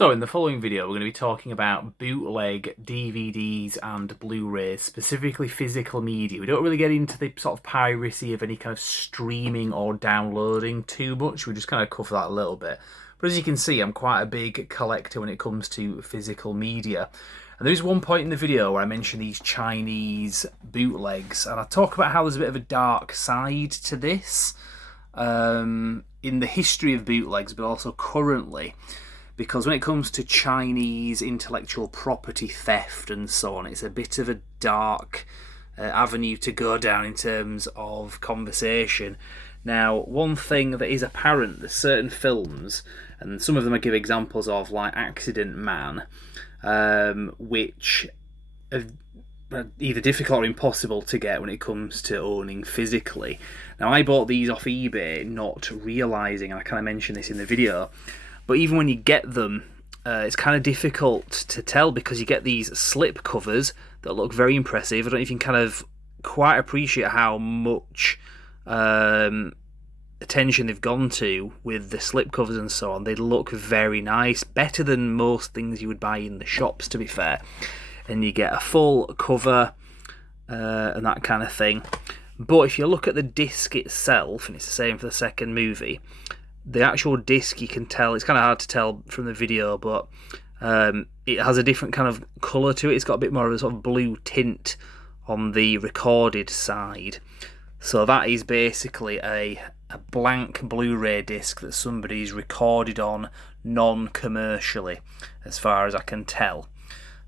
So in the following video, we're going to be talking about bootleg DVDs and Blu-rays, specifically physical media. We don't really get into the sort of piracy of any kind of streaming or downloading too much. We just kind of cover that a little bit. But as you can see, I'm quite a big collector when it comes to physical media. And there's one point in the video where I mention these Chinese bootlegs, and I talk about how there's a bit of a dark side to this in the history of bootlegs, but also currently. Because when it comes to Chinese intellectual property theft and so on, it's a bit of a dark avenue to go down in terms of conversation. Now, one thing that is apparent, there's certain films, and some of them I give examples of, like Accident Man, which are either difficult or impossible to get when it comes to owning physically. Now, I bought these off eBay, not realising, and I kind of mentioned this in the video, but even when you get them, it's kind of difficult to tell because you get these slip covers that look very impressive. I don't even kind of quite appreciate how much attention they've gone to with the slip covers and so on. They look very nice, better than most things you would buy in the shops, to be fair. And you get a full cover and that kind of thing. But if you look at the disc itself, and it's the same for the second movie, the actual disc, you can tell, it's kind of hard to tell from the video, but it has a different kind of colour to it. It's got a bit more of a sort of blue tint on the recorded side. So that is basically a blank Blu-ray disc that somebody's recorded on non-commercially, as far as I can tell.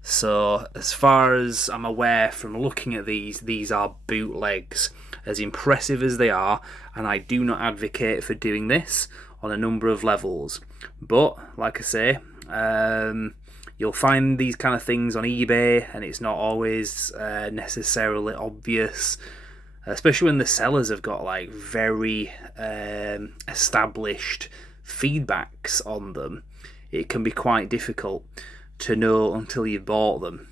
So as far as I'm aware from looking at these are bootlegs, as impressive as they are, and I do not advocate for doing this on a number of levels. But like I say, you'll find these kind of things on eBay, and it's not always necessarily obvious, especially when the sellers have got like very established feedbacks on them. It can be quite difficult to know until you've bought them.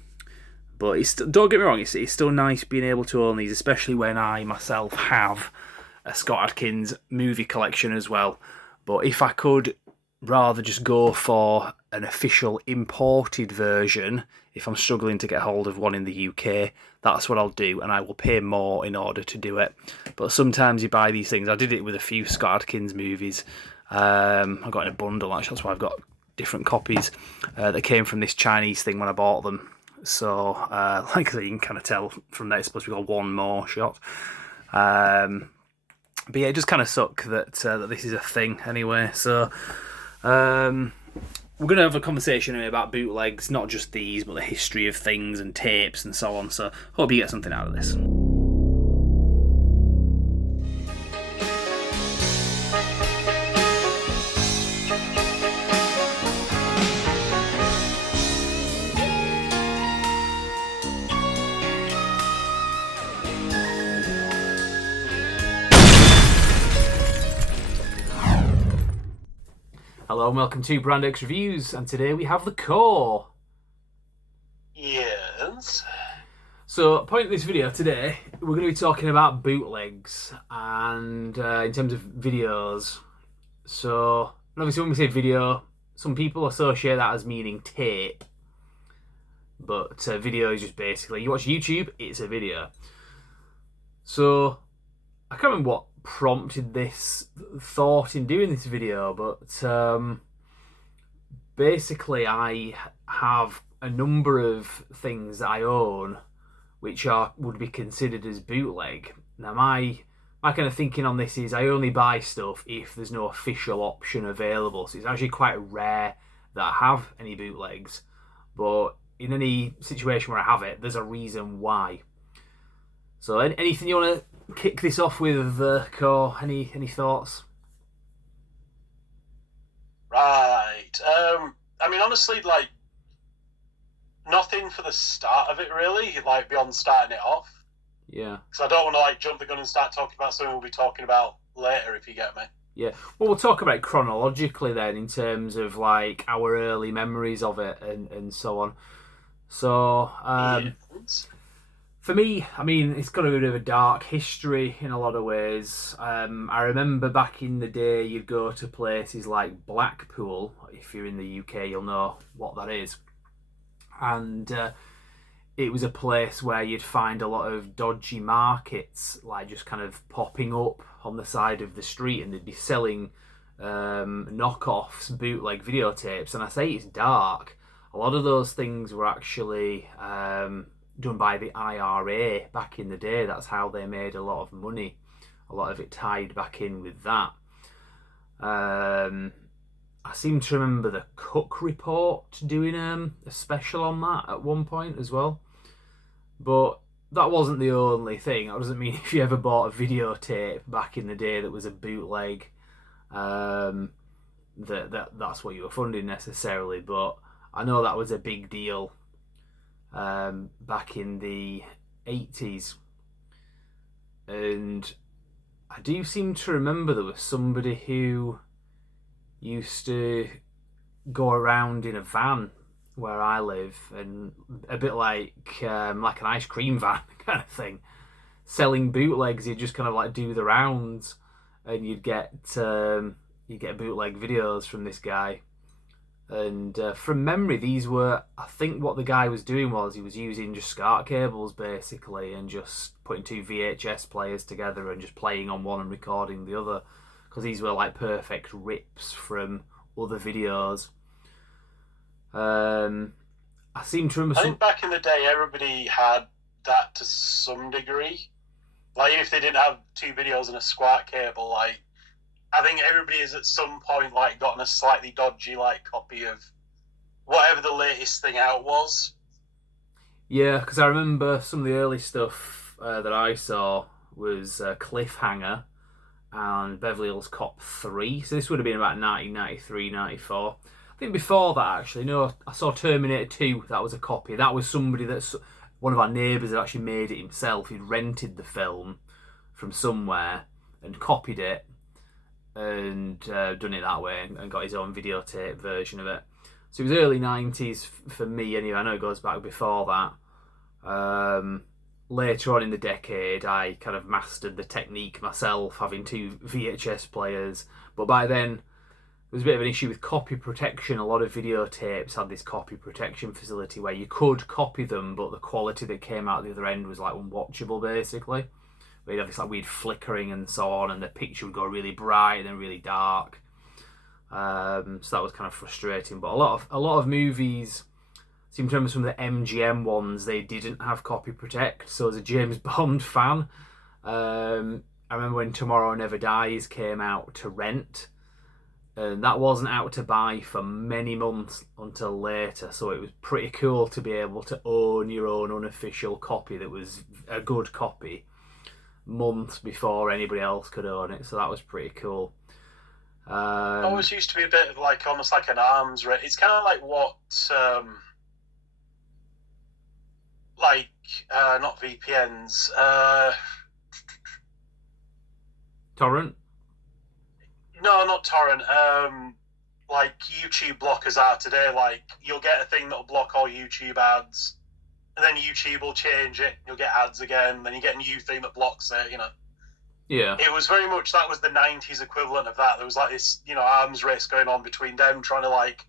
But don't get me wrong, it's still nice being able to own these, especially when I myself have a Scott Adkins movie collection as well. But if I could rather just go for an official imported version, if I'm struggling to get hold of one in the UK, that's what I'll do, and I will pay more in order to do it. But sometimes you buy these things. I did it with a few Scott Adkins movies. I got in a bundle, actually, that's why I've got different copies that came from this Chinese thing when I bought them. So, like I said, you can kind of tell from there, it's supposed to be got one more shot. But yeah, it just kind of sucks that this is a thing anyway. So, we're going to have a conversation about bootlegs, not just these, but the history of things and tapes and so on. So, hope you get something out of this. Hello and welcome to Brand X Reviews, and today we have the core. Yes. So, point of this video today, we're going to be talking about bootlegs and in terms of videos. So, obviously when we say video, some people associate that as meaning tape. But video is just basically, you watch YouTube, it's a video. So, I can't remember what prompted this thought in doing this video, but basically I have a number of things that I own which would be considered as bootleg. Now my kind of thinking on this is I only buy stuff if there's no official option available, so it's actually quite rare that I have any bootlegs, but in any situation where I have it, there's a reason why. So anything you want to kick this off with, Core? Any thoughts? Right. I mean, honestly, like, nothing for the start of it, really, like, beyond starting it off. Yeah. Because I don't want to, like, jump the gun and start talking about something we'll be talking about later, if you get me. Yeah. Well, we'll talk about it chronologically then, in terms of, like, our early memories of it and so on. So, Yes. For me, I mean, it's got a bit of a dark history in a lot of ways. I remember back in the day, you'd go to places like Blackpool. If you're in the UK, you'll know what that is. And it was a place where you'd find a lot of dodgy markets, like just kind of popping up on the side of the street, and they'd be selling knockoffs, bootleg videotapes. And I say it's dark. A lot of those things were actually done by the IRA back in the day. That's how they made a lot of money. A lot of it tied back in with that. I seem to remember the Cook Report doing a special on that at one point as well. But that wasn't the only thing. That doesn't mean if you ever bought a videotape back in the day that was a bootleg, that's what you were funding necessarily. But I know that was a big deal back in the 80s. And I do seem to remember there was somebody who used to go around in a van where I live, and a bit like an ice cream van kind of thing, selling bootlegs. You'd just kind of like do the rounds, and you'd get bootleg videos from this guy. And from memory, these were, I think what the guy was doing was he was using just SCART cables basically, and just putting two VHS players together and just playing on one and recording the other, because these were like perfect rips from other videos. I seem to remember. I think back in the day, everybody had that to some degree. Like, even if they didn't have two videos and a SCART cable, like, I think everybody has at some point like gotten a slightly dodgy like copy of whatever the latest thing out was. Yeah, because I remember some of the early stuff that I saw was Cliffhanger and Beverly Hills Cop 3. So this would have been about 1993, 94. I think before that, actually, no, I saw Terminator 2. That was a copy. That was somebody that's one of our neighbours had actually made it himself. He'd rented the film from somewhere and copied it and done it that way, and got his own videotape version of it. So it was early 90s for me anyway. I know it goes back before that. Later on in the decade, I kind of mastered the technique myself, having two VHS players. But by then, there was a bit of an issue with copy protection. A lot of videotapes had this copy protection facility where you could copy them, but the quality that came out the other end was like unwatchable, basically. We'd have this like weird flickering and so on, and the picture would go really bright and then really dark. So that was kind of frustrating. But a lot of movies, seem to remember some of the MGM ones, they didn't have copy protect. So as a James Bond fan, I remember when Tomorrow Never Dies came out to rent, and that wasn't out to buy for many months until later. So it was pretty cool to be able to own your own unofficial copy that was a good copy months before anybody else could own it. So that was pretty cool. Always used to be a bit of like almost like an arms race. It's kind of like what not VPNs, Torrent? No, not torrent. Like YouTube blockers are today. Like, you'll get a thing that'll block all YouTube ads, and then YouTube will change it. You'll get ads again. Then you get a new thing that blocks it. Yeah. It was very much that was the '90s equivalent of that. There was like this, arms race going on between them, trying to like,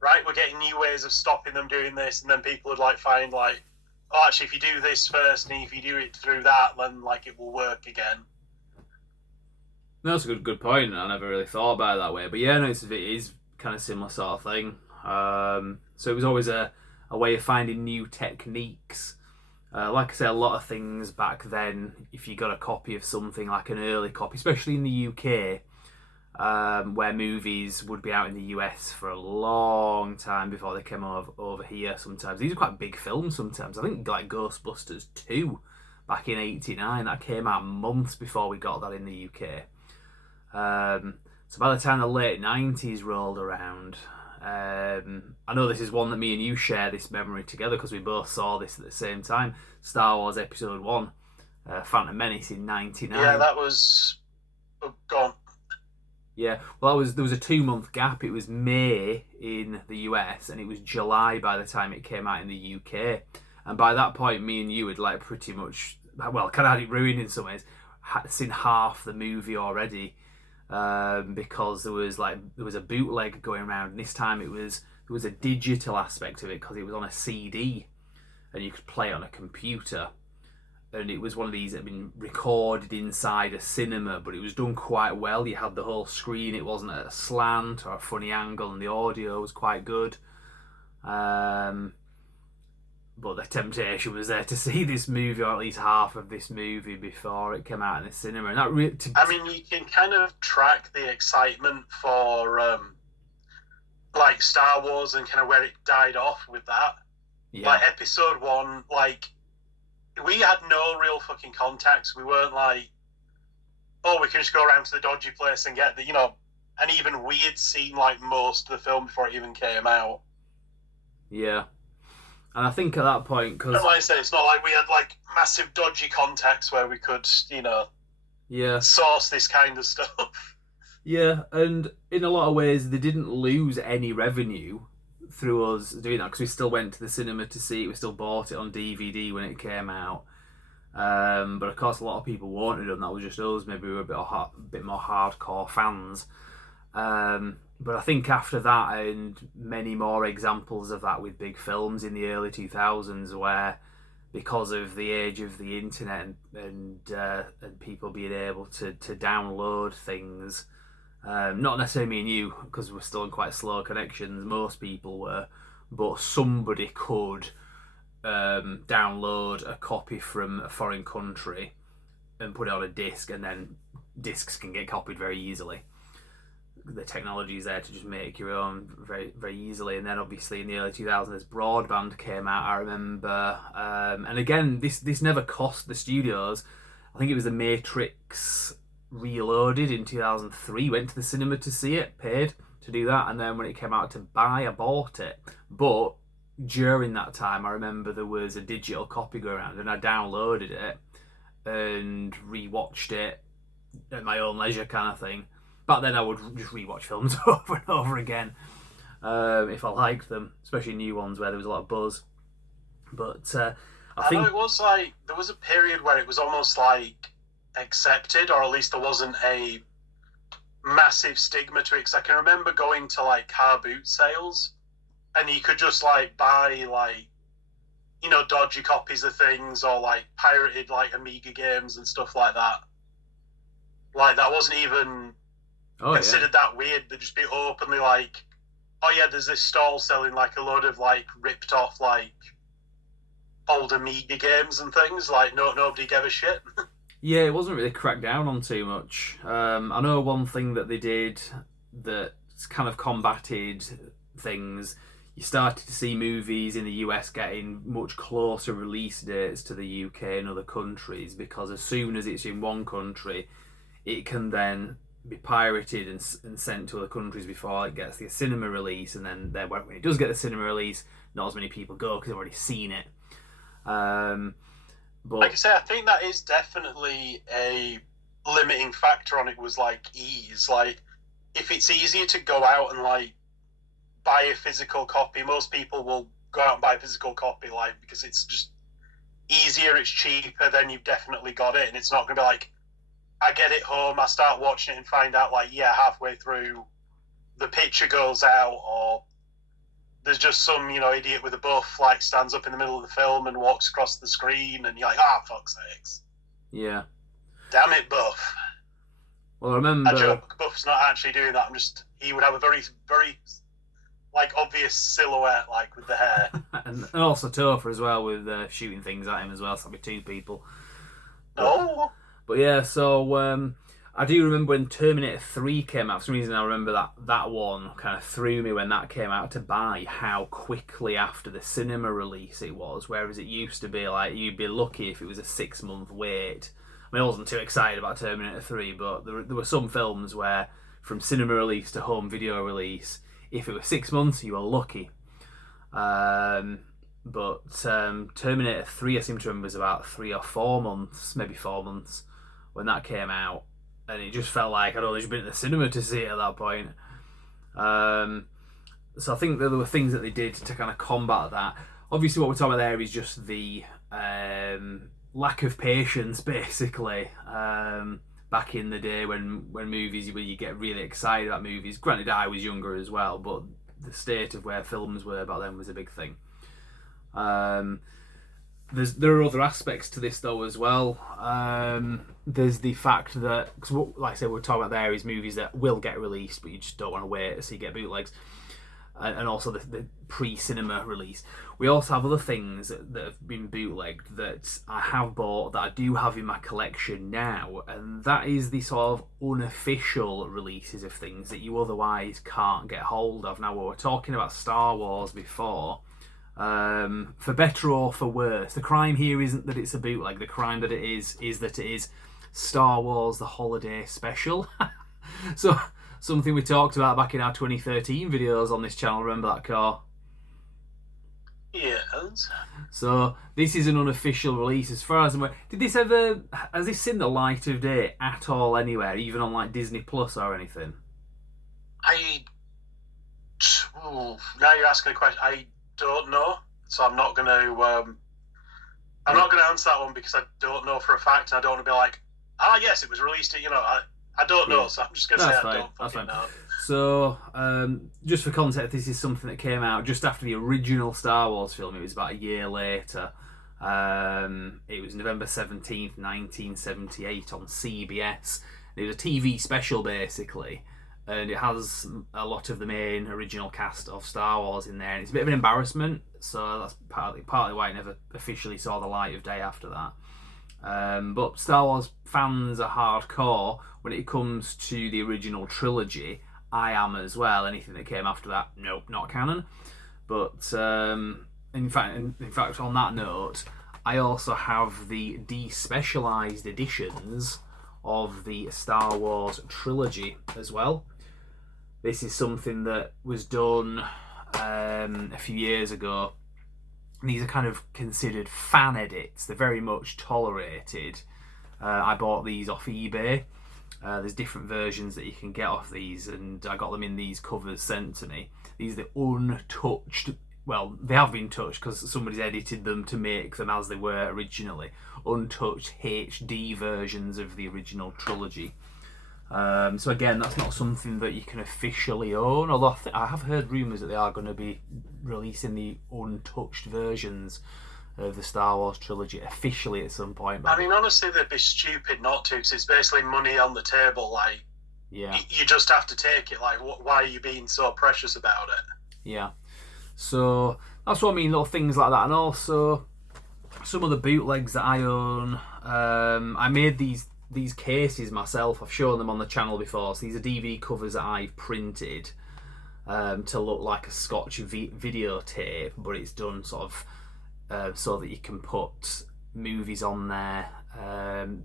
right, we're getting new ways of stopping them doing this, and then people would like find like, oh, actually, if you do this first, and if you do it through that, then like it will work again. No, that's a good point. I never really thought about it that way. But yeah, no, it is kind of similar sort of thing. So it was always a way of finding new techniques. Like I say, a lot of things back then, if you got a copy of something, like an early copy, especially in the UK, where movies would be out in the US for a long time before they came over here sometimes. These are quite big films sometimes. I think like Ghostbusters 2 back in 89, that came out months before we got that in the UK. So by the time the late 90s rolled around, I know this is one that me and you share this memory together because we both saw this at the same time. Star Wars Episode 1, Phantom Menace in 99. Yeah, that was gone. Yeah, well, there was a 2-month gap. It was May in the US and it was July by the time it came out in the UK. And by that point, me and you had like pretty much, well, kind of had it ruined in some ways, seen half the movie already, because there was a bootleg going around. And this time there was a digital aspect of it because it was on a CD and you could play it on a computer. And it was one of these that had been recorded inside a cinema, but it was done quite well. You had the whole screen, it wasn't at a slant or a funny angle, and the audio was quite good. But the temptation was there to see this movie, or at least half of this movie, before it came out in the cinema. And that I mean, you can kind of track the excitement for like Star Wars and kind of where it died off with that. yeah, Like Episode 1, like we had no real fucking contacts. We weren't like, oh, we can just go around to the dodgy place and get the, and even we had seen like most of the film before it even came out. yeah. And I think at that point, because like I say, it's not like we had like massive dodgy contacts where we could, yeah, source this kind of stuff. yeah, and in a lot of ways, they didn't lose any revenue through us doing that because we still went to the cinema to see it. We still bought it on DVD when it came out. But of course, a lot of people wanted it. That was just us. Maybe we were a bit more hardcore fans. But I think after that, and many more examples of that with big films in the early 2000s, where because of the age of the internet and people being able to download things, not necessarily me and you, because we're still on quite slow connections, most people were, but somebody could download a copy from a foreign country and put it on a disc, and then discs can get copied very easily. The technology is there to just make your own very, very easily. And then obviously in the early 2000s, broadband came out, I remember. And again, this never cost the studios. I think it was The Matrix Reloaded in 2003. Went to the cinema to see it, paid to do that. And then when it came out to buy, I bought it. But during that time, I remember there was a digital copy going around, and I downloaded it and rewatched it at my own leisure kind of thing. Back then I would just rewatch films over and over again if I liked them, especially new ones where there was a lot of buzz. But I think know it was like, there was a period where it was almost like accepted, or at least there wasn't a massive stigma to it. Because I can remember going to like car boot sales and you could just like buy like, dodgy copies of things, or like pirated like Amiga games and stuff like that. Like that wasn't even considered that weird. They'd just be openly like, oh yeah, there's this stall selling like a load of like ripped off like old Amiga games and things. Like nobody gave a shit. Yeah, it wasn't really cracked down on too much. I know one thing that they did that kind of combated things. You started to see movies in the US getting much closer release dates to the UK and other countries, because as soon as it's in one country, it can then be pirated and sent to other countries before it gets the cinema release. And then when it does get the cinema release, not as many people go because they've already seen it. But like I say, I think that is definitely a limiting factor on it, was like ease. Like if it's easier to go out and like buy a physical copy, most people will go out and buy a physical copy, like because it's just easier, it's cheaper, then you've definitely got it. And it's not going to be like, I get it home, I start watching it and find out like, yeah, halfway through the picture goes out, or there's just some, idiot with a buff like stands up in the middle of the film and walks across the screen, and you're like, fuck's sakes. Yeah. Damn it, Buff. Well, I remember... I joke, Buff's not actually doing that. He would have a very, very, like, obvious silhouette, like, with the hair. and also Topher as well, with shooting things at him as well, so it'll be two people. Oh! But yeah, so I do remember when Terminator 3 came out. For some reason, I remember that one kind of threw me when that came out to buy, how quickly after the cinema release it was. Whereas it used to be like, you'd be lucky if it was a 6-month wait. I mean, I wasn't too excited about Terminator 3, but there were some films where from cinema release to home video release, if it was 6 months, you were lucky. But Terminator 3, I seem to remember, was about 3 or 4 months, maybe 4 months, when that came out. And it just felt like I'd only just been at the cinema to see it at that point. So I think there were things that they did to kind of combat that. obviously what we're talking about there is just the lack of patience, basically. Back in the day when movies, where you get really excited about movies. Granted, I was younger as well, but the state of where films were back then was a big thing. There are other aspects to this though as well. There's the fact that, cause like I said, we're talking about there is movies that will get released, but you just don't want to wait so you get bootlegs, and also the pre-cinema release. We also have other things that have been bootlegged that I have bought, that I do have in my collection now, and that is the sort of unofficial releases of things that you otherwise can't get hold of. Now, we were talking about Star Wars before. For better or for worse, the crime here isn't that it's a bootleg. The crime that it is that it is Star Wars: The Holiday Special. So something we talked about back in our 2013 videos on this channel. Remember that, car? Yes. So this is an unofficial release, as far as I'm aware. Has this seen the light of day at all anywhere, even on like Disney Plus or anything? Now you're asking a question. I don't know, so I'm not going to answer that one because I don't know for a fact, and I don't want to be like, yes, it was released. I don't know, so I'm just going to say I don't fucking know. So, just for context, this is something that came out just after the original Star Wars film. It was about a year later. It was November 17th, 1978 on CBS. It was a TV special, basically. And it has a lot of the main original cast of Star Wars in there. And it's a bit of an embarrassment, so that's partly why it never officially saw the light of day after that. But Star Wars fans are hardcore when it comes to the original trilogy. I am as well. Anything that came after that, nope, not canon. But in fact, on that note, I also have the despecialized editions of the Star Wars trilogy as well. This is something that was done a few years ago. These are kind of considered fan edits. They're very much tolerated. I bought these off eBay. There's different versions that you can get off these, and I got them in these covers sent to me. These are the untouched. Well, they have been touched because somebody's edited them to make them as they were originally. Untouched HD versions of the original trilogy. So again, that's not something that you can officially own, although I have heard rumours that they are going to be releasing the untouched versions of the Star Wars trilogy officially at some point. I mean, honestly, they'd be stupid not to, because it's basically money on the table. Like, yeah, you just have to take it. Like, why are you being so precious about it? Yeah. So that's what I mean, little things like that. And also some of the bootlegs that I own. I made these cases myself. I've shown them on the channel before. So these are DVD covers that I've printed to look like a Scotch videotape, but it's done sort of so that you can put movies on there.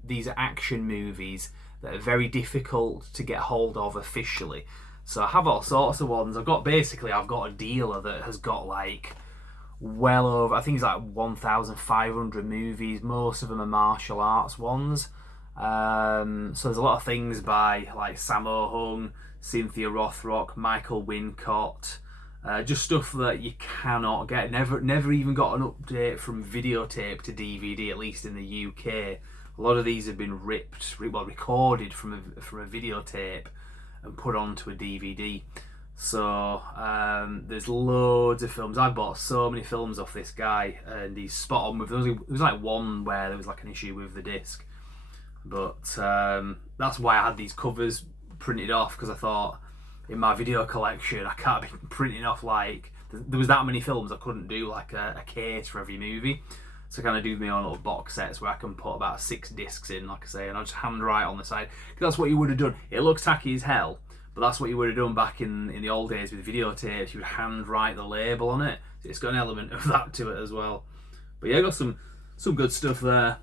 These are action movies that are very difficult to get hold of officially. So I have all sorts of ones. I've got a dealer that has got like well over, I think it's like 1,500 movies. Most of them are martial arts ones. So there's a lot of things by like Sammo Hung, Cynthia Rothrock, Michael Wincott, just stuff that you cannot get. Never even got an update from videotape to DVD, at least in the UK. A lot of these have been recorded from a videotape and put onto a DVD. So there's loads of films. I've bought so many films off this guy, and he's spot on with. There was like one where there was like an issue with the disc, but that's why I had these covers printed off, because I thought in my video collection I can't be printing off like there was that many films. I couldn't do like a case for every movie. So I kind of do my own little box sets where I can put about 6 discs in, like I say, and I just handwrite on the side. Because that's what you would have done. It looks tacky as hell, but that's what you would have done back in the old days with videotapes. You would handwrite the label on it. So it's got an element of that to it as well. But yeah, I got some good stuff there.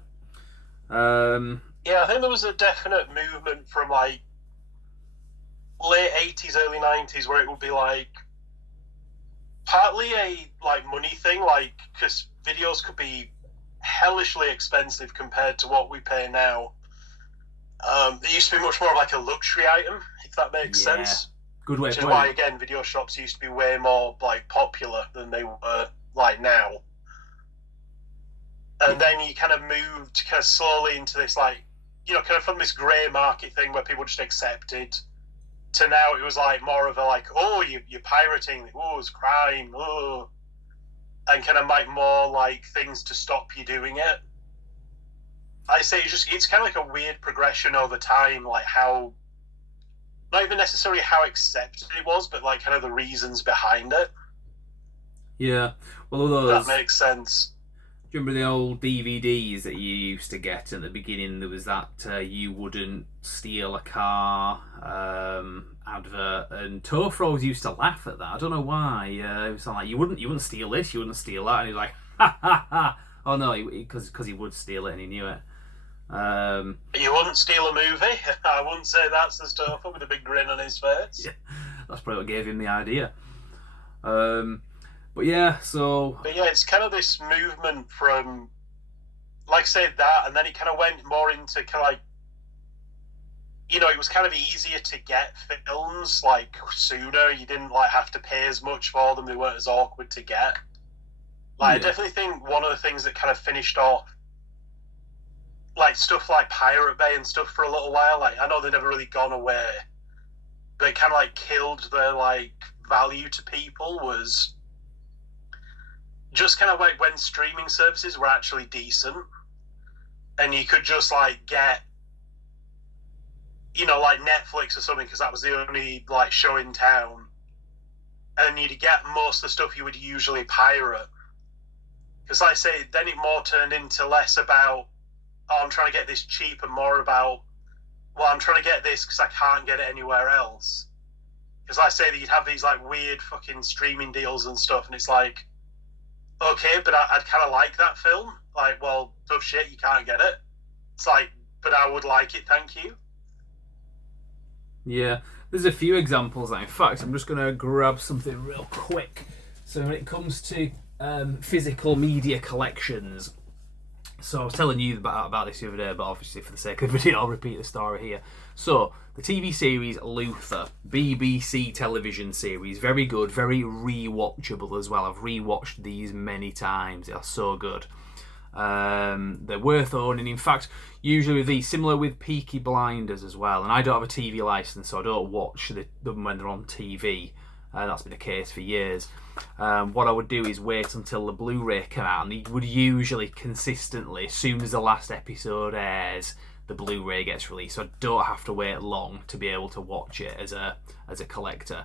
Yeah, I think there was a definite movement from like late 80s, early 90s where it would be like partly a like money thing, like because videos could be hellishly expensive compared to what we pay now. It used to be much more like a luxury item, if that makes sense. Good way. Which is why, again, video shops used to be way more like popular than they were like now. and then you kind of moved kind of slowly into this like, kind of from this grey market thing where people just accepted to now it was like more of a like, oh, you're pirating, oh, it's crime, oh, and kind of like more like things to stop you doing it. I say it's kind of like a weird progression over time, like how not even necessarily how accepted it was, but like kind of the reasons behind it. Yeah. Well, all That those. makes sense. Do you remember the old DVDs that you used to get at the beginning? There was that you wouldn't steal a car advert, and Tofros used to laugh at that. I don't know why. It was like you wouldn't steal this, you wouldn't steal that, and he was like, ha ha ha. Oh no, because he would steal it and he knew it. You wouldn't steal a movie. I wouldn't say that, says Topher with a big grin on his face. Yeah, that's probably what gave him the idea. But yeah, But yeah, it's kind of this movement from, like I said, that, and then it kind of went more into kind of like, it was kind of easier to get films like sooner. You didn't like have to pay as much for them. They weren't as awkward to get. Like, I definitely think one of the things that kind of finished off, like stuff like Pirate Bay and stuff for a little while. Like, I know they've never really gone away, but it kind of like killed their like value to people was just kind of like when streaming services were actually decent, and you could just like get, like Netflix or something, because that was the only like show in town, and you'd get most of the stuff you would usually pirate. Because, like I say, then it more turned into less about, oh, I'm trying to get this cheap, and more about, well, I'm trying to get this because I can't get it anywhere else. Because, like I say, you'd have these like weird fucking streaming deals and stuff, and it's like, okay, but I'd kind of like that film. Like, well, tough shit, you can't get it. It's like, but I would like it, thank you. Yeah, there's a few examples. In fact, I'm just going to grab something real quick. So when it comes to physical media collections, so I was telling you about this the other day, but obviously for the sake of the video, I'll repeat the story here. So the TV series Luther, BBC television series, very good, very rewatchable as well. I've rewatched these many times. They are so good. They're worth owning. In fact, usually with these, similar with Peaky Blinders as well. And I don't have a TV license, so I don't watch them when they're on TV. That's been the case for years. What I would do is wait until the Blu-ray came out, and they would usually consistently, as soon as the last episode airs, the Blu-ray gets released. So I don't have to wait long to be able to watch it as a collector.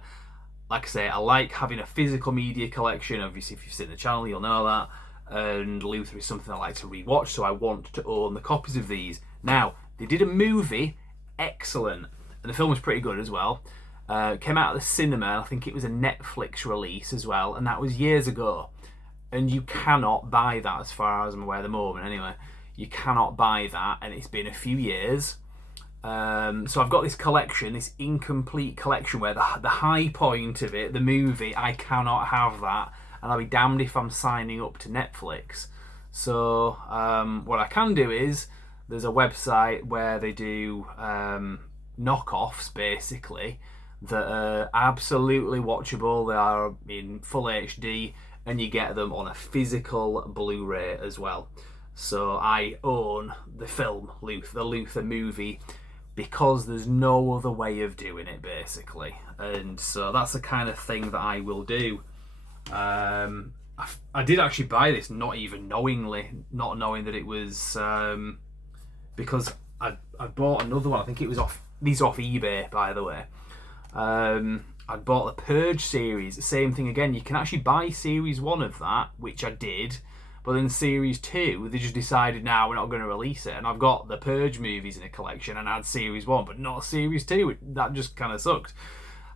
Like I say, I like having a physical media collection. Obviously, if you've seen the channel, you'll know that. And Luther is something I like to rewatch, so I want to own the copies of these. Now, they did a movie, excellent, and the film was pretty good as well. Came out of the cinema, I think it was a Netflix release as well, and that was years ago. And you cannot buy that, as far as I'm aware at the moment anyway. You cannot buy that, and it's been a few years. So I've got this collection, this incomplete collection, where the high point of it, the movie, I cannot have that. And I'll be damned if I'm signing up to Netflix. So what I can do is, there's a website where they do knockoffs, basically, that are absolutely watchable. They are in full HD, and you get them on a physical Blu-ray as well. So I own the film, the Luther movie, because there's no other way of doing it, basically. And so that's the kind of thing that I will do. I did actually buy this not knowing that it was because I bought another one. I think it was off eBay, by the way. I bought the Purge series, same thing again. You can actually buy series 1 of that, which I did, but then series 2 they just decided, now we're not going to release it. And I've got the Purge movies in a collection, and I had series 1 but not series 2. That just kind of sucked.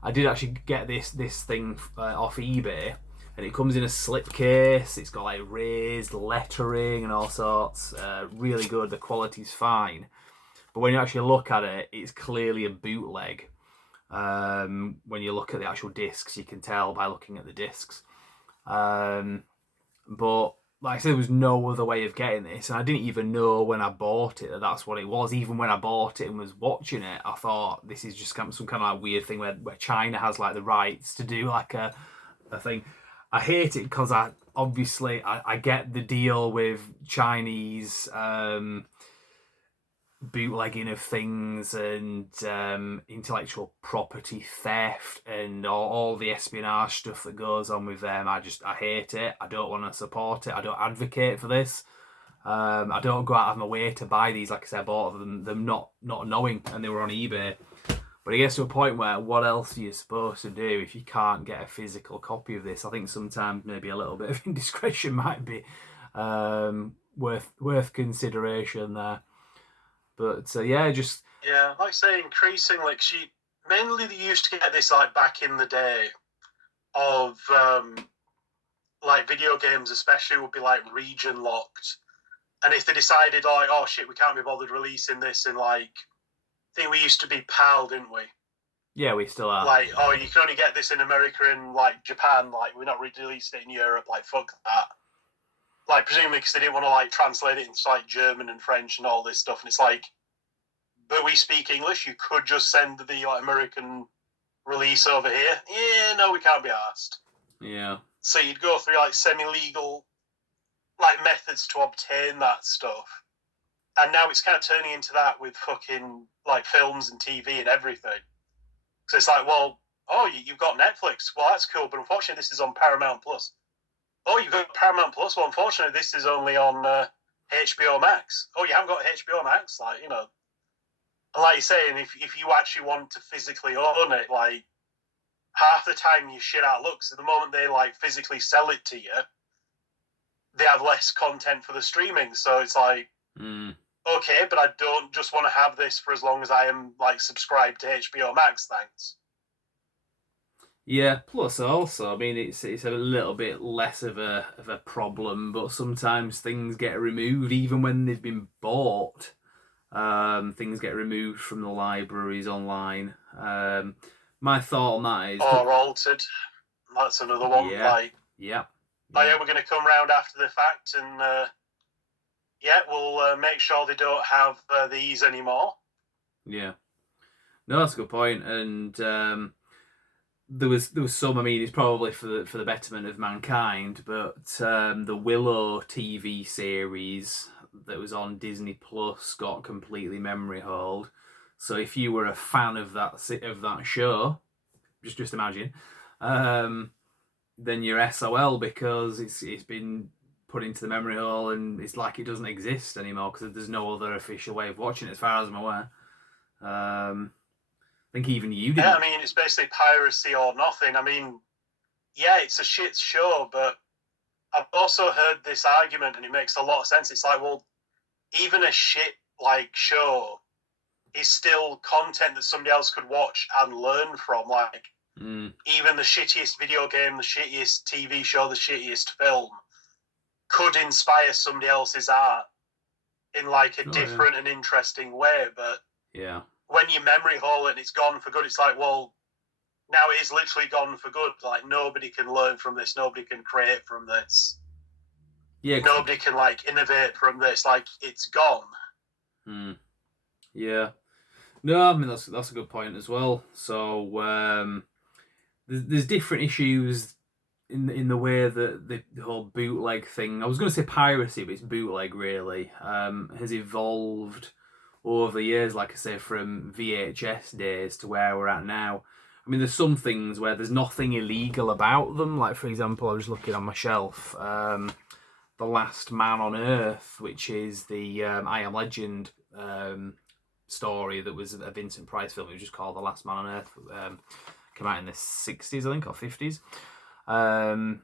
I did actually get this thing off eBay, and it comes in a slipcase. It's got like raised lettering and all sorts. Really good. The quality's fine. But when you actually look at it, it's clearly a bootleg. When you look at the actual discs, you can tell by looking at the discs. But like I said, there was no other way of getting this, and I didn't even know when I bought it that that's what it was. Even when I bought it and was watching it, I thought this is just some kind of like weird thing where China has like the rights to do like a thing. I hate it because obviously, I get the deal with Chinese bootlegging of things and intellectual property theft and all the espionage stuff that goes on with them. I hate it. I don't want to support it. I don't advocate for this. I don't go out of my way to buy these. Like I said, I bought them not knowing, and they were on eBay. But it gets to a point where what else are you supposed to do if you can't get a physical copy of this? I think sometimes maybe a little bit of indiscretion might be worth consideration there. But yeah, just yeah, like I say, increasingly, like mainly they used to get this like back in the day of like video games, especially would be like region locked, and if they decided like, oh shit, we can't be bothered releasing this in like, I think we used to be PAL, didn't we? yeah, we still are. Like, oh, you can only get this in America and like Japan. Like, we're not releasing it in Europe. Like, fuck that. Like, presumably because they didn't want to like translate it into like German and French and all this stuff. And it's like, but we speak English. You could just send the like American release over here. Yeah, no, we can't be asked. Yeah. So you'd go through like semi-legal like methods to obtain that stuff. And now it's kind of turning into that with fucking like films and TV and everything. So it's like, well, oh, you've got Netflix. Well, that's cool, but unfortunately, this is on Paramount Plus. Oh, you've got Paramount Plus. Well, unfortunately, this is only on HBO Max. Oh, you haven't got HBO Max, like, you know. And like you're saying, if you actually want to physically own it, like half the time you shit out looks. At the moment they like physically sell it to you, they have less content for the streaming. So it's like, okay, but I don't just want to have this for as long as I am like subscribed to HBO Max, thanks. Yeah, plus also, I mean, it's a little bit less of a problem, but sometimes things get removed even when they've been bought. Things get removed from the libraries online. My thought on that is, or altered. That's another one. Yeah, like, yeah. Oh yeah, we're going to come round after the fact, and yeah, we'll make sure they don't have these anymore. Yeah, no, that's a good point. And there was some. I mean, it's probably for the betterment of mankind, but the Willow TV series that was on Disney Plus got completely memory holed. So if you were a fan of that show, just imagine, then you're SOL because it's been put into the memory hole and it's like it doesn't exist anymore because there's no other official way of watching it as far as I'm aware. I think even you did. Yeah, I mean, it's basically piracy or nothing. I mean, yeah, it's a shit show, but I've also heard this argument and it makes a lot of sense. It's like, well, even a shit like show is still content that somebody else could watch and learn from. Like, even the shittiest video game, the shittiest TV show, the shittiest film could inspire somebody else's art in like a different and interesting way. But yeah, when you memory hole it and it's gone for good, it's like, well, now it is literally gone for good. Like, nobody can learn from this. Nobody can create from this. Yeah, nobody can like innovate from this. Like, it's gone. Yeah. No, I mean that's a good point as well. So there's different issues in the way that the whole bootleg thing. I was going to say piracy, but it's bootleg really. Has evolved over the years, like I say, from VHS days to where we're at now. I mean, there's some things where there's nothing illegal about them. Like, for example, I was looking on my shelf, The Last Man on Earth, which is the I Am Legend story that was a Vincent Price film. It was just called The Last Man on Earth. Came out in the 60s, I think, or 50s.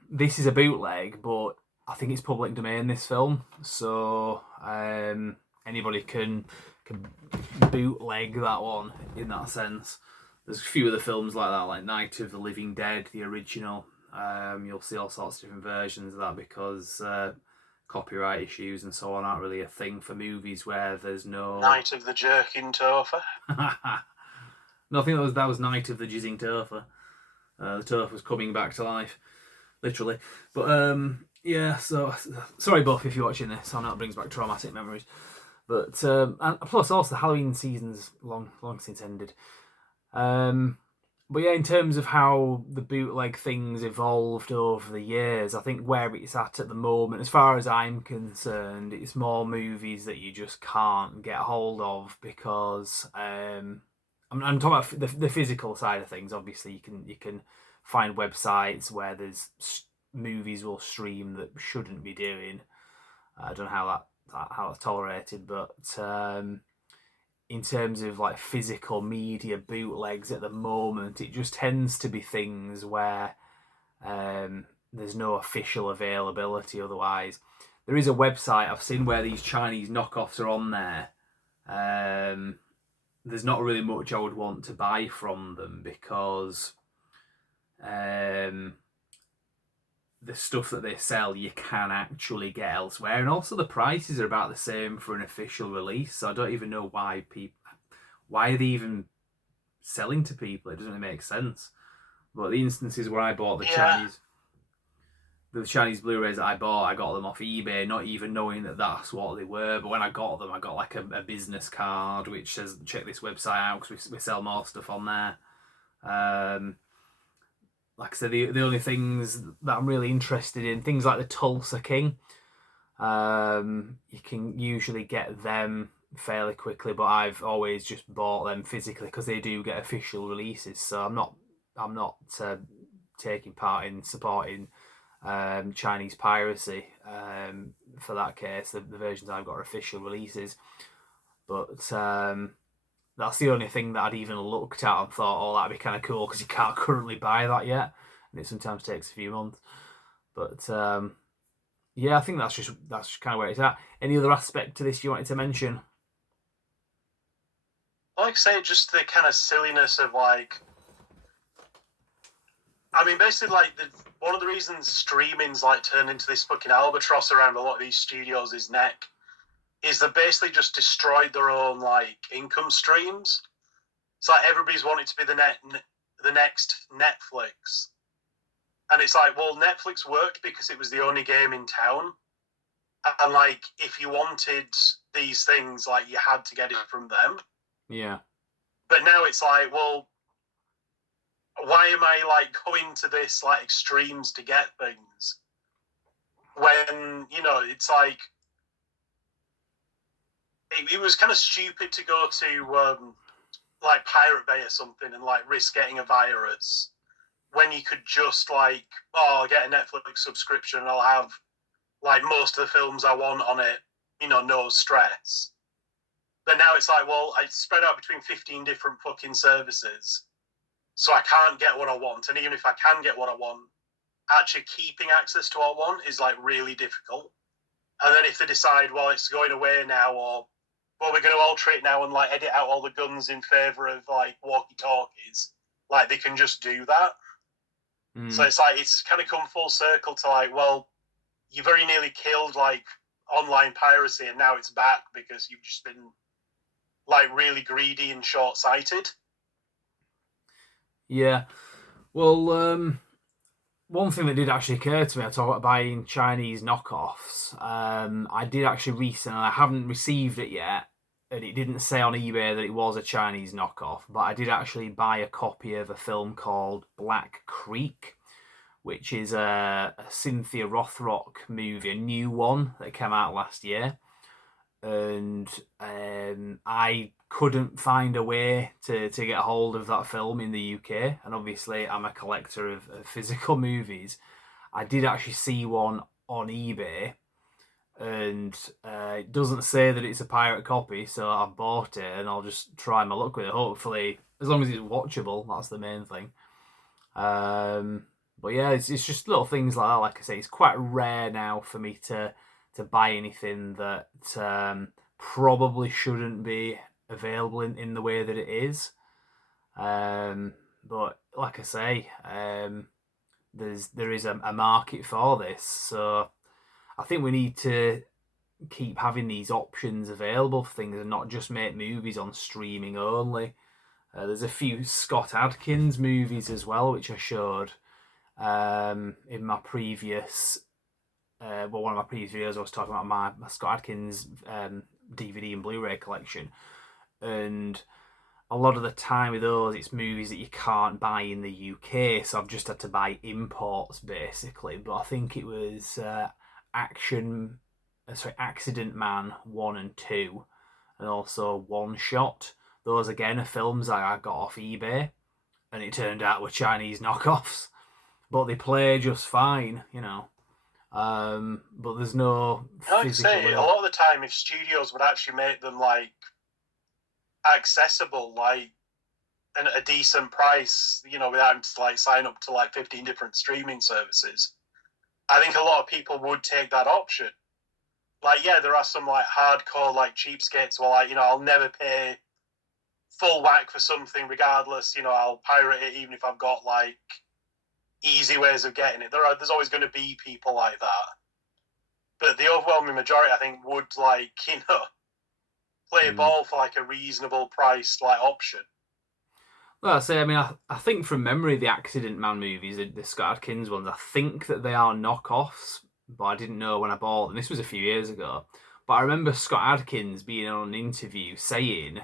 This is a bootleg, but I think it's public domain, this film. So anybody can bootleg that one in that sense. There's a few other films like that, like Night of the Living Dead, the original. You'll see all sorts of different versions of that because copyright issues and so on aren't really a thing for movies where there's no... Night of the Jerking Topher. No, I think that was Night of the Jizzing Topher. The Topher was coming back to life, literally. But yeah, so sorry, Buff, if you're watching this. I know it brings back traumatic memories. But and plus, also the Halloween season's long since ended. But yeah, in terms of how the bootleg things evolved over the years, I think where it's at the moment, as far as I'm concerned, it's more movies that you just can't get hold of because I'm talking about the physical side of things. Obviously, you can find websites where there's movies will stream that shouldn't be doing. I don't know how that's tolerated, but in terms of like physical media bootlegs at the moment, it just tends to be things where there's no official availability otherwise. There is a website I've seen where these Chinese knockoffs are on there. Um, there's not really much I would want to buy from them because um, the stuff that they sell you can actually get elsewhere, and also the prices are about the same for an official release. So I don't even know why are they even selling to people. It doesn't really make sense. But the instances where I bought Yeah, the Chinese Blu-rays that I got them off eBay, not even knowing that that's what they were. But when I got them, I got like a business card which says check this website out because we sell more stuff on there. Um, like I said, the only things that I'm really interested in, things like the Tulsa King, you can usually get them fairly quickly, but I've always just bought them physically because they do get official releases. So I'm not taking part in supporting Chinese piracy. For that case, the versions I've got are official releases, but that's the only thing that I'd even looked at and thought, oh, that'd be kind of cool because you can't currently buy that yet, and it sometimes takes a few months. But yeah, I think that's kind of where it's at. Any other aspect to this you wanted to mention? like I say, just the kind of silliness of like, I mean, basically, like one of the reasons streaming's like turned into this fucking albatross around a lot of these studios' neck is they basically just destroyed their own like income streams. It's like everybody's wanted to be the next Netflix, and it's like, well, Netflix worked because it was the only game in town, and like if you wanted these things, like you had to get it from them. Yeah, But now it's like, well, why am I like going to this like extremes to get things when it's like it was kind of stupid to go to like Pirate Bay or something and like risk getting a virus when you could just like, oh, I'll get a Netflix subscription and I'll have like most of the films I want on it, no stress. But now it's like, well, I spread out between 15 different fucking services, so I can't get what I want. And even if I can get what I want, actually keeping access to what I want is like really difficult. And then if they decide, well, it's going away now, or well, we're going to alter it now and like edit out all the guns in favor of like walkie talkies, like they can just do that. So mm. it's like it's kind of come full circle to like, well, you very nearly killed like online piracy, and now it's back because you've just been like really greedy and short sighted. Yeah. Well, one thing that did actually occur to me, I talked about buying Chinese knockoffs. I did actually recently, I haven't received it yet, and it didn't say on eBay that it was a Chinese knockoff, but I did actually buy a copy of a film called Black Creek, which is a Cynthia Rothrock movie, a new one that came out last year. And I couldn't find a way to get a hold of that film in the UK. And obviously, I'm a collector of physical movies. I did actually see one on eBay, and it doesn't say that it's a pirate copy, so I bought it, and I'll just try my luck with it. Hopefully, as long as it's watchable, that's the main thing. But yeah, it's just little things like that. Like I say, it's quite rare now for me to buy anything that probably shouldn't be available in the way that it is. But like I say, there is a market for this, so I think we need to keep having these options available for things and not just make movies on streaming only. There's a few Scott Adkins movies as well, which I showed in my previous one of my previous videos. I was talking about my Scott Adkins DVD and Blu-ray collection, and a lot of the time with those, it's movies that you can't buy in the UK, so I've just had to buy imports basically. But I think it was Accident Man 1 and 2, and also One Shot. Those again are films I got off eBay, and it turned out were Chinese knockoffs, but they play just fine, you know. But there's no Like I physical. say, a lot of the time, if studios would actually make them like accessible, like and at a decent price, you know, without having to like sign up to like 15 different streaming services, I think a lot of people would take that option. Like, yeah, there are some like hardcore like cheapskates where like, you know, I'll never pay full whack for something regardless, you know, I'll pirate it even if I've got like easy ways of getting it. There's always going to be people like that. But the overwhelming majority, I think, would like, you know, play ball for like a reasonable price like option. Well, I think from memory, the Accident Man movies, the Scott Adkins ones, I think that they are knockoffs, but I didn't know when I bought them. This was a few years ago. But I remember Scott Adkins being on an interview saying,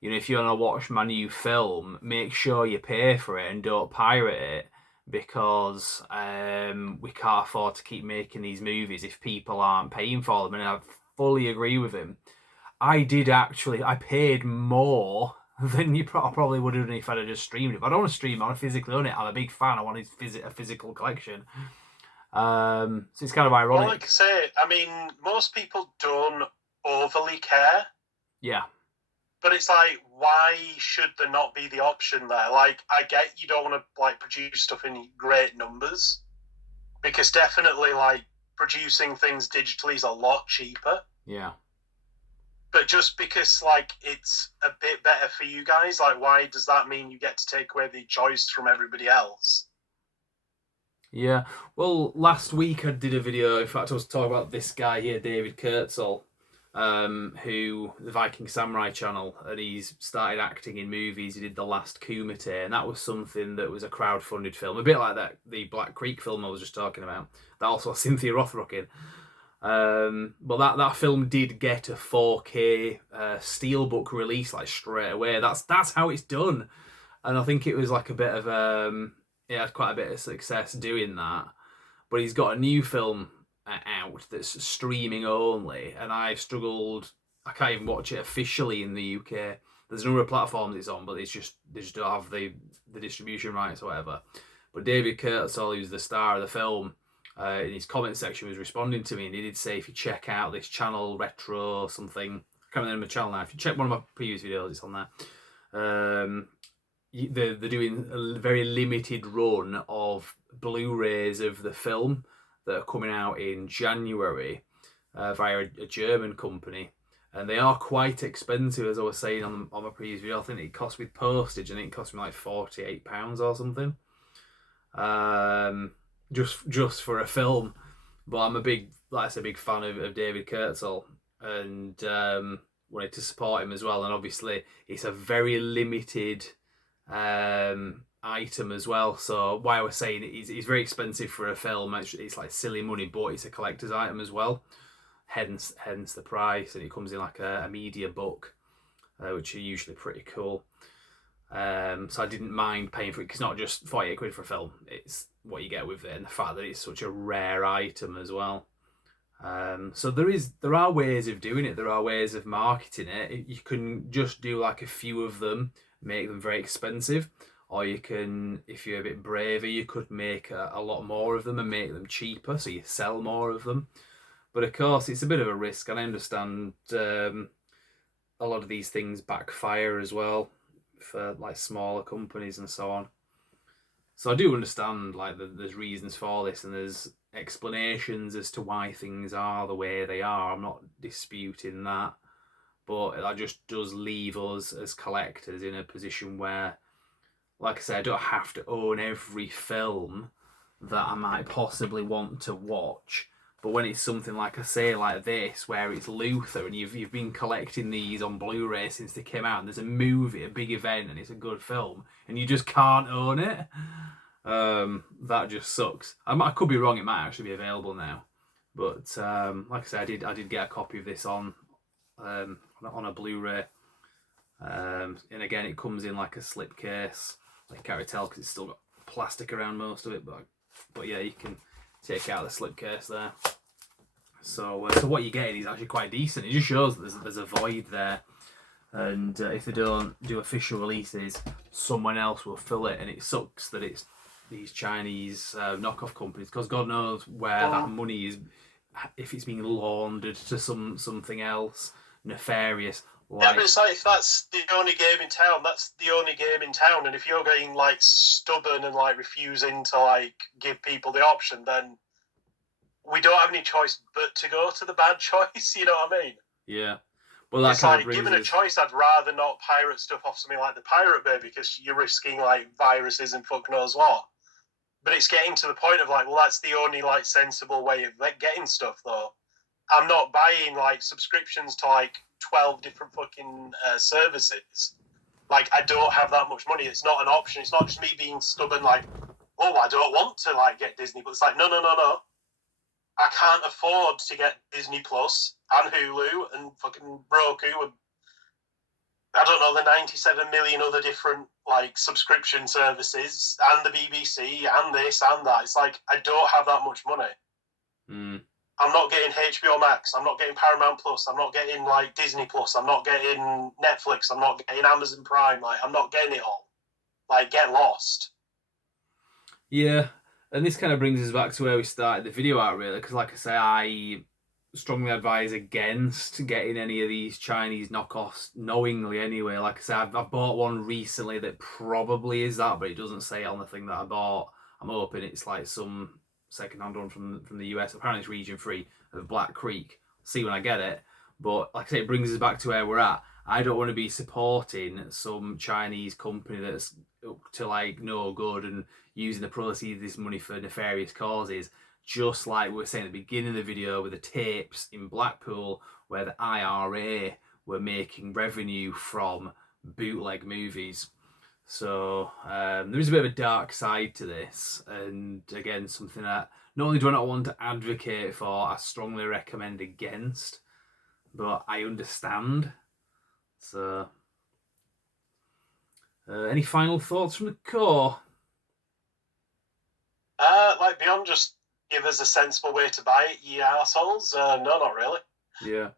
you know, if you want to watch my new film, make sure you pay for it and don't pirate it because we can't afford to keep making these movies if people aren't paying for them. And I fully agree with him. I paid more than I probably would have done if I'd have just streamed it. But I don't want to stream, I want to physically own it. I'm a big fan. I want a physical collection. So it's kind of ironic. Well, like I say, I mean, most people don't overly care. Yeah. But it's like, why should there not be the option there? Like, I get you don't want to like produce stuff in great numbers, because definitely like producing things digitally is a lot cheaper. Yeah. But just because like it's a bit better for you guys, like why does that mean you get to take away the choice from everybody else? Yeah. Well, last week I did a video. In fact, I was talking about this guy here, David Kurtzel, who the Viking Samurai channel, and he's started acting in movies. He did The Last Kumite, and that was something that was a crowd-funded film, a bit like that the Black Creek film I was just talking about. That also has Cynthia Rothrock in. But that film did get a 4K steelbook release like straight away. That's how it's done, and I think it was like a bit of it had quite a bit of success doing that. But he's got a new film out that's streaming only, and I've struggled. I can't even watch it officially in the UK. There's a number of platforms it's on, but they just don't have the distribution rights or whatever. But David Kurtzel, who's the star of the film, in his comment section was responding to me, and he did say if you check out this channel, Retro something, I can't remember the channel now. If you check one of my previous videos, it's on there. They're doing a very limited run of Blu-rays of the film that are coming out in January via a German company, and they are quite expensive, as I was saying on my previous video. I think it cost with postage, and it cost me like £48 or something. Just for a film. But I'm a big fan of David Kurtzel, and wanted to support him as well. And obviously, it's a very limited item as well. So why I was saying it's very expensive for a film. It's like silly money, but it's a collector's item as well. Hence the price, and it comes in like a media book, which are usually pretty cool. So I didn't mind paying for it, because it's not just 48 quid for a film, it's what you get with it, and the fact that it's such a rare item as well. So there are ways of doing it, there are ways of marketing it. You can just do like a few of them, make them very expensive, or you can, if you're a bit braver, you could make a lot more of them and make them cheaper, so you sell more of them. But of course, it's a bit of a risk, and I understand a lot of these things backfire as well for like smaller companies and so on. So I do understand like there's reasons for this, and there's explanations as to why things are the way they are. I'm not disputing that, but that just does leave us as collectors in a position where, like I said, I don't have to own every film that I might possibly want to watch. But when it's something like I say, like this, where it's Luther, and you've been collecting these on Blu-ray since they came out, and there's a movie, a big event, and it's a good film, and you just can't own it, that just sucks. I could be wrong; it might actually be available now. But like I said, I did get a copy of this on a Blu-ray. And again, it comes in like a slipcase. Like you can't really tell because it's still got plastic around most of it, but yeah, you can take out the slipcase there. So what you're getting is actually quite decent. It just shows that there's a void there, and if they don't do official releases, someone else will fill it. And it sucks that it's these Chinese knockoff companies, because God knows where that money is, if it's being laundered to something else nefarious. Yeah, but it's like, if that's the only game in town, that's the only game in town. And if you're getting like stubborn and like refusing to like give people the option, then we don't have any choice but to go to the bad choice. You know what I mean? Yeah. Well, that it's kind like, of brings given a choice, I'd rather not pirate stuff off something like the Pirate Bay, because you're risking like viruses and fuck knows what. But it's getting to the point of like, well, that's the only like sensible way of like, getting stuff though. I'm not buying like subscriptions to like 12 different fucking services. Like, I don't have that much money. It's not an option. It's not just me being stubborn, like, oh, I don't want to like get Disney. But it's like, no. I can't afford to get Disney Plus and Hulu and fucking Roku and I don't know, the 97 million other different like subscription services and the BBC and this and that. It's like, I don't have that much money. I'm not getting HBO Max. I'm not getting Paramount Plus. I'm not getting like Disney Plus. I'm not getting Netflix. I'm not getting Amazon Prime. Like, I'm not getting it all. Like, get lost. Yeah, and this kind of brings us back to where we started the video out, really, because like I say, I strongly advise against getting any of these Chinese knockoffs knowingly anyway. Like I said, I've bought one recently that probably is that, but it doesn't say it on the thing that I bought. I'm hoping it's like some second-hand one from the US. Apparently it's region free of Black Creek. See when I get it. But like I say, it brings us back to where we're at. I don't want to be supporting some Chinese company that's up to like no good and using the proceeds of this money for nefarious causes, just like we were saying at the beginning of the video with the tapes in Blackpool where the IRA were making revenue from bootleg movies. So there is a bit of a dark side to this, and again, something that not only do I not want to advocate for, I strongly recommend against, but I understand. So, any final thoughts from the core? Like, beyond just give us a sensible way to buy it, ye assholes. No, not really. Yeah.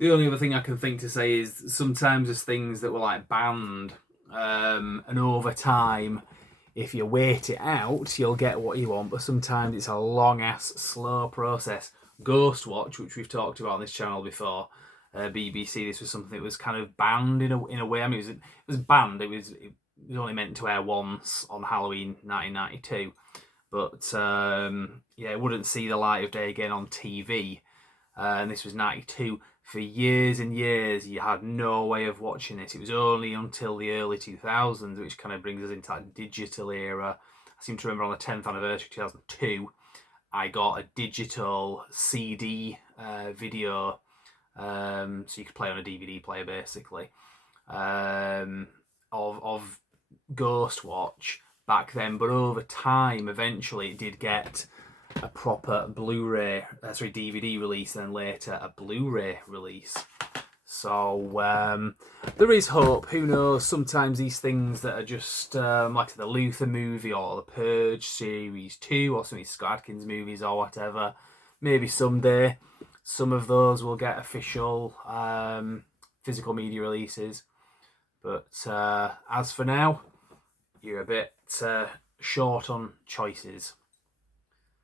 The only other thing I can think to say is sometimes there's things that were like banned, and over time, if you wait it out, you'll get what you want. But sometimes it's a long ass, slow process. Ghostwatch, which we've talked about on this channel before, BBC. This was something that was kind of banned in a way. I mean, it was banned. It was only meant to air once on Halloween 1992, but yeah, it wouldn't see the light of day again on TV. And this was 92. For years and years, you had no way of watching it. It was only until the early 2000s, which kind of brings us into that digital era. I seem to remember on the 10th anniversary 2002, I got a digital CD video, so you could play on a DVD player basically, of Ghostwatch back then. But over time, eventually, it did get a proper Blu-ray, DVD release, and then later a Blu-ray release. So there is hope. Who knows? Sometimes these things that are just like the Luther movie or the Purge series 2 or some of these Scott Adkins movies or whatever, maybe someday some of those will get official physical media releases. But as for now, you're a bit short on choices.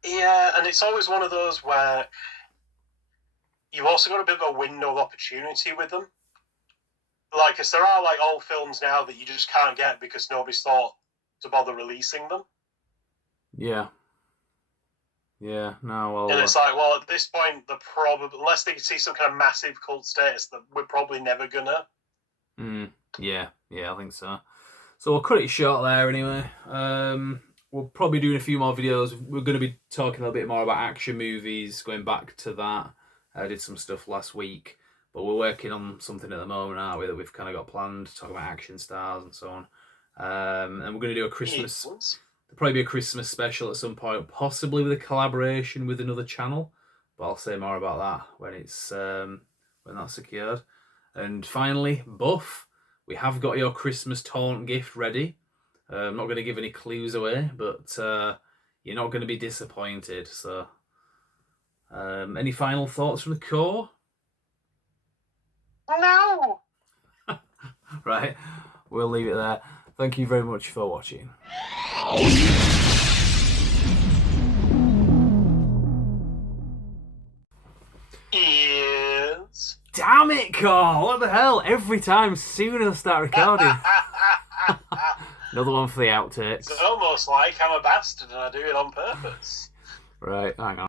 Yeah, and it's always one of those where you've also got a bit of a window of opportunity with them. Like, because there are like old films now that you just can't get because nobody's thought to bother releasing them. Yeah. Yeah, no, well... And it's like, well, at this point, they're probably, unless they can see some kind of massive cult status, that we're probably never gonna. Yeah, I think so. So we'll cut it short there anyway. We'll probably do a few more videos. We're going to be talking a little bit more about action movies, going back to that. I did some stuff last week, but we're working on something at the moment, aren't we, that we've kind of got planned to talk about action stars and so on. And we're going to do a Christmas... There'll probably be a Christmas special at some point, possibly with a collaboration with another channel, but I'll say more about that when it's when that's secured. And finally, Buff. We have got your Christmas taunt gift ready. I'm not going to give any clues away, but you're not going to be disappointed. So, any final thoughts from the core? No. Right, we'll leave it there. Thank you very much for watching. Yes. Damn it, Core! What the hell? Every time, soon as I start recording. Another one for the outtakes. It's almost like I'm a bastard and I do it on purpose. Right, hang on.